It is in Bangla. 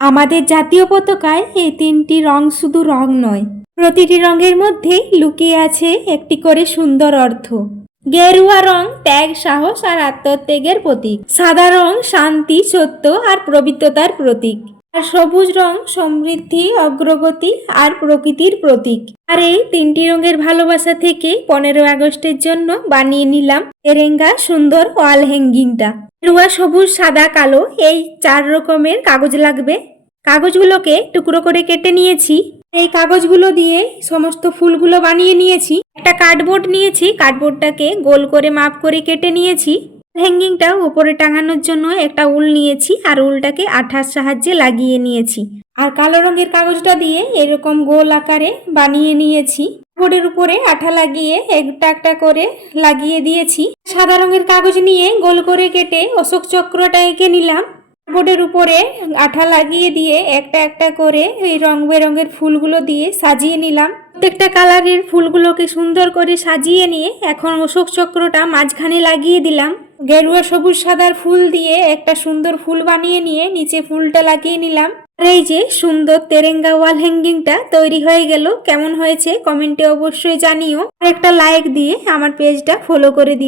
আমাদের জাতীয় পতাকায় এই তিনটি রং শুধু রং নয়, প্রতিটি রঙের মধ্যেই লুকিয়ে আছে একটি করে সুন্দর অর্থ। গেরুয়া রং ত্যাগ, সাহস আর আত্মত্যাগের প্রতীক। সাদা রং শান্তি, সত্য আর পবিত্রতার প্রতীক। আর সবুজ রং সমৃদ্ধি, অগ্রগতি আর প্রকৃতির প্রতীক। আর এই তিনটি রঙের ভালোবাসা থেকে 15 আগস্টের জন্য বানিয়ে নিলাম তেরেঙ্গা সুন্দর ওয়াল হ্যাঙ্গিংটা। গেরুয়া, সবুজ, সাদা, কালো এই 4 রকমের কাগজ লাগবে। কাগজগুলোকে টুকরো করে কেটে নিয়েছি। এই কাগজগুলো দিয়ে সমস্ত ফুলগুলো বানিয়ে নিয়েছি। একটা কার্ডবোর্ড নিয়েছি, কার্ডবোর্ডটাকে গোল করে মাপ করে কেটে নিয়েছি। হ্যাঙ্গিংটা উপরে টাঙানোর জন্য একটা উল নিয়েছি আর উলটাকে আঠার সাহায্যে লাগিয়ে নিয়েছি। আর কালো রঙের কাগজটা দিয়ে এরকম গোল আকারে বানিয়ে নিয়েছি। বোর্ডের উপরে আঠা লাগিয়ে একটা একটা করে লাগিয়ে দিয়েছি। সাদা রঙের কাগজ নিয়ে গোল করে কেটে অশোক চক্রটা এঁকে নিলাম। বোর্ডের উপরে আঠা লাগিয়ে দিয়ে একটা একটা করে এই রং বেরঙের ফুলগুলো দিয়ে সাজিয়ে নিলাম। প্রত্যেকটা কালারের ফুলগুলোকে সুন্দর করে সাজিয়ে নিয়ে এখন অশোক চক্রটা মাঝখানে লাগিয়ে দিলাম। গেরুয়া, সবুজ, সাদার ফুল দিয়ে একটা সুন্দর ফুল বানিয়ে নিয়ে নিচে ফুলটা লাগিয়ে নিলাম। আর এই যে সুন্দর তেরেঙ্গা ওয়াল হ্যাঙ্গিংটা তৈরি হয়ে গেল। কেমন হয়েছে কমেন্টে অবশ্যই জানিও। আর একটা লাইক দিয়ে আমার পেজটা ফলো করে দিও।